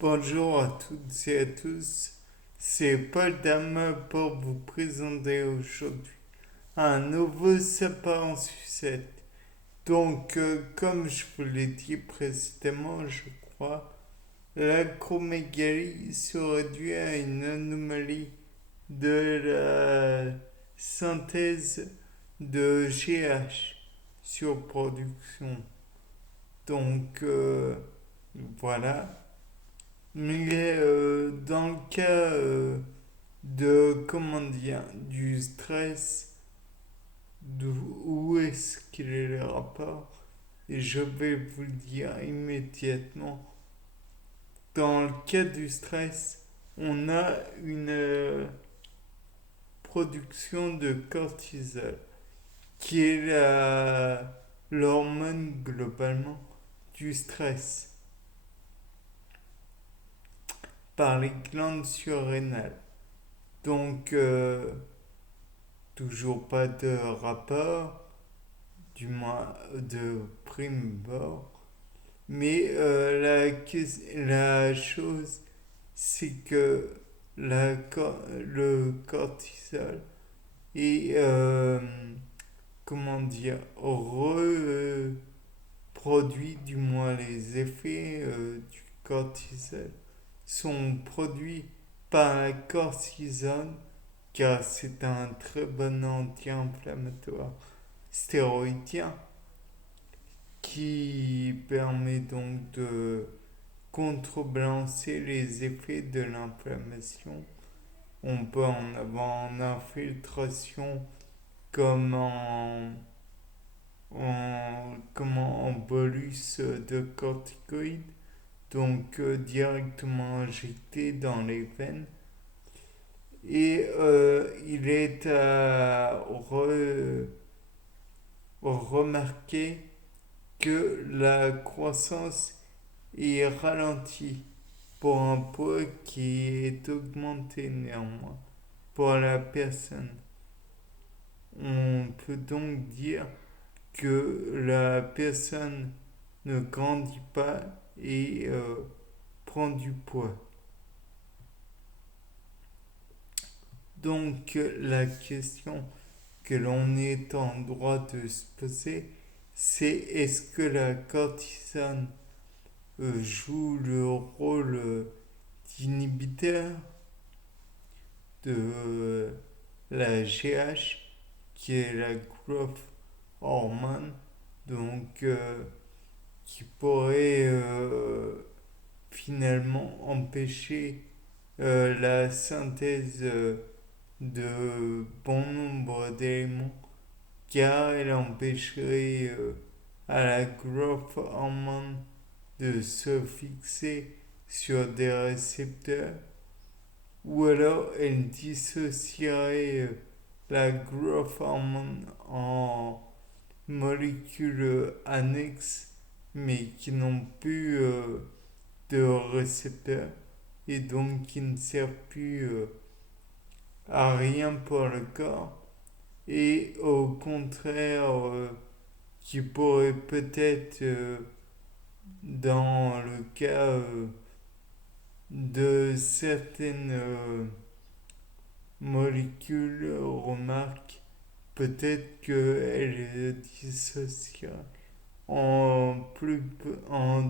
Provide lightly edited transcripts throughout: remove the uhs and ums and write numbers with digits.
Bonjour à toutes et à tous, c'est Paul Dame pour vous présenter aujourd'hui un nouveau sapin en sucette. Comme je vous l'ai dit précédemment, je crois, l'acromégalie serait due à une anomalie de la synthèse de GH sur production. Donc, euh, voilà. Mais dans le cas comment dire, du stress, où est-ce qu'il est le rapport? Et je vais vous le dire immédiatement. Dans le cas du stress, on a une production de cortisol, qui est l'hormone globalement du stress, par les glandes surrénales. Donc, toujours pas de rapport, du moins de prime abord. Mais la chose, c'est que le cortisol est, comment dire, reproduit, du moins les effets du cortisol sont produits par la cortisone, car c'est un très bon anti-inflammatoire stéroïdien qui permet donc de contrebalancer les effets de l'inflammation. On peut en avoir en infiltration comme en bolus de corticoïdes, directement injecté dans les veines. Et il est à remarquer que la croissance est ralentie pour un poids qui est augmenté néanmoins pour la personne. On peut donc dire que la personne ne grandit pas et prend du poids. La question que l'on est en droit de se poser, c'est est-ce que la cortisone joue le rôle d'inhibiteur de la GH, qui est la growth hormone, qui pourrait finalement empêcher la synthèse de bon nombre d'éléments, car elle empêcherait à la growth hormone de se fixer sur des récepteurs, ou alors elle dissocierait la growth hormone en molécules annexes mais qui n'ont plus de récepteurs et donc qui ne servent plus à rien pour le corps, et au contraire qui pourrait peut-être dans le cas de certaines molécules, remarque, peut-être qu'elle dissociera en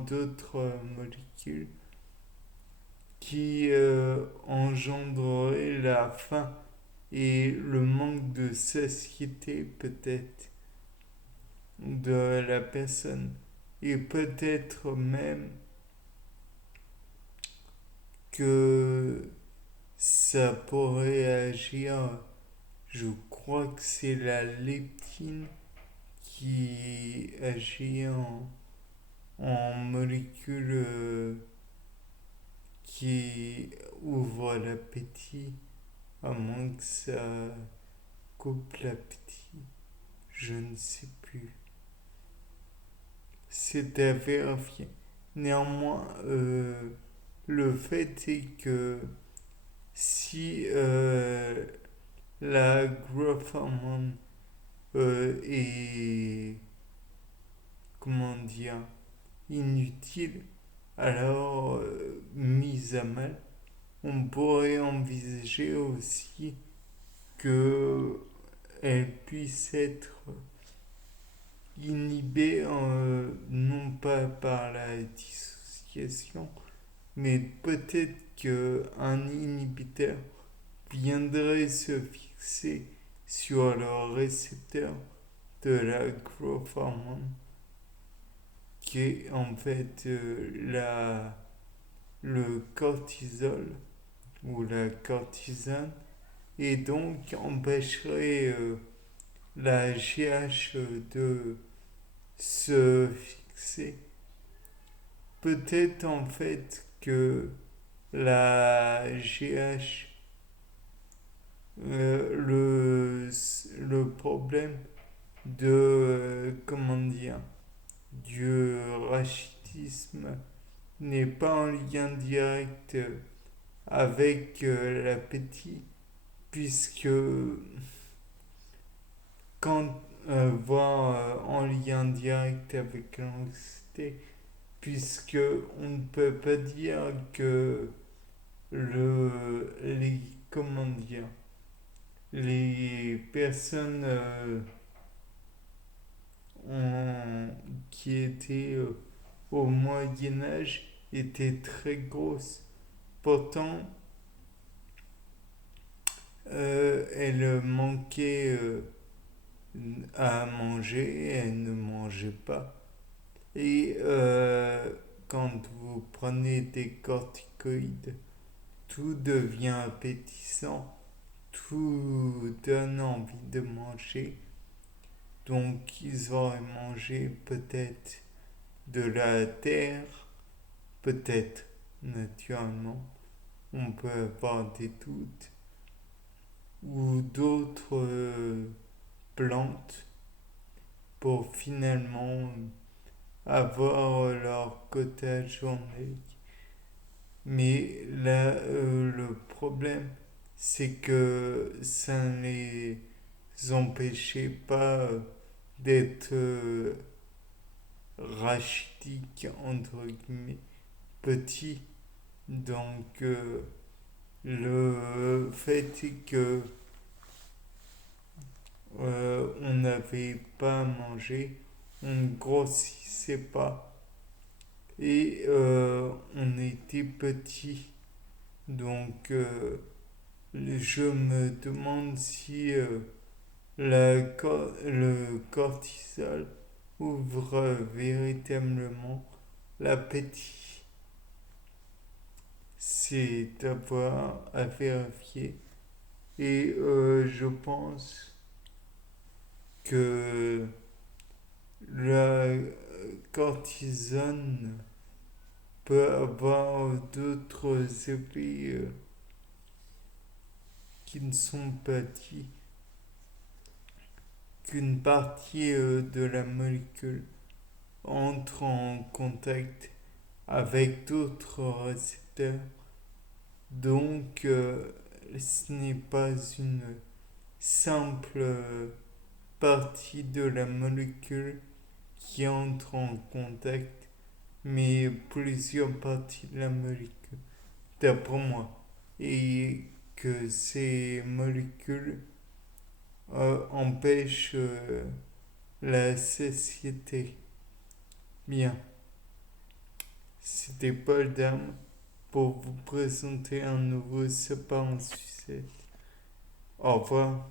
d'autres molécules qui engendreraient la faim et le manque de satiété peut-être de la personne, et peut-être même que ça pourrait agir. Je crois que c'est la leptine qui agit en molécule qui ouvre l'appétit, à moins que ça coupe l'appétit. Je ne sais plus. C'est à vérifier. Néanmoins, le fait est que si la growth hormone est, comment dire, inutile, alors mise à mal, on pourrait envisager aussi qu'elle puisse être inhibée non pas par la dissociation, mais peut-être qu'un inhibiteur viendrait se fixer sur le récepteur de la growth hormone, qui est en fait le cortisol ou la cortisone, et donc empêcherait la GH de se fixer. Peut-être en fait que la GH, le problème de, comment dire, du rachitisme n'est pas en lien direct avec l'appétit, puisque quand voit en lien direct avec l'anxiété, puisque on ne peut pas dire que les, comment dire, les personnes qui étaient au Moyen Âge étaient très grosses. Pourtant, elles manquaient à manger, elles ne mangeaient pas. Et quand vous prenez des corticoïdes, tout devient appétissant, tout donne envie de manger. Donc ils auraient mangé peut-être de la terre, peut-être naturellement, on peut avoir des doutes, ou d'autres plantes pour finalement avoir leur quota journalier. Mais là, le problème, c'est que ça ne les empêchait pas d'être rachitiques, entre guillemets, petits. Donc, le fait est que on n'avait pas à manger, on ne grossissait pas et on était petit. Donc, je me demande si le cortisol ouvre véritablement l'appétit. C'est à vérifier. Et je pense que la cortisone peut avoir d'autres effets qui ne sont pas dits, qu'une partie de la molécule entre en contact avec d'autres récepteurs. Donc, ce n'est pas une simple partie de la molécule qui entre en contact, mais plusieurs parties de la molécule, d'après moi. Et que ces molécules empêchent la satiété. Bien, c'était Paul Dame pour vous présenter un nouveau sapin en sucette. Au revoir.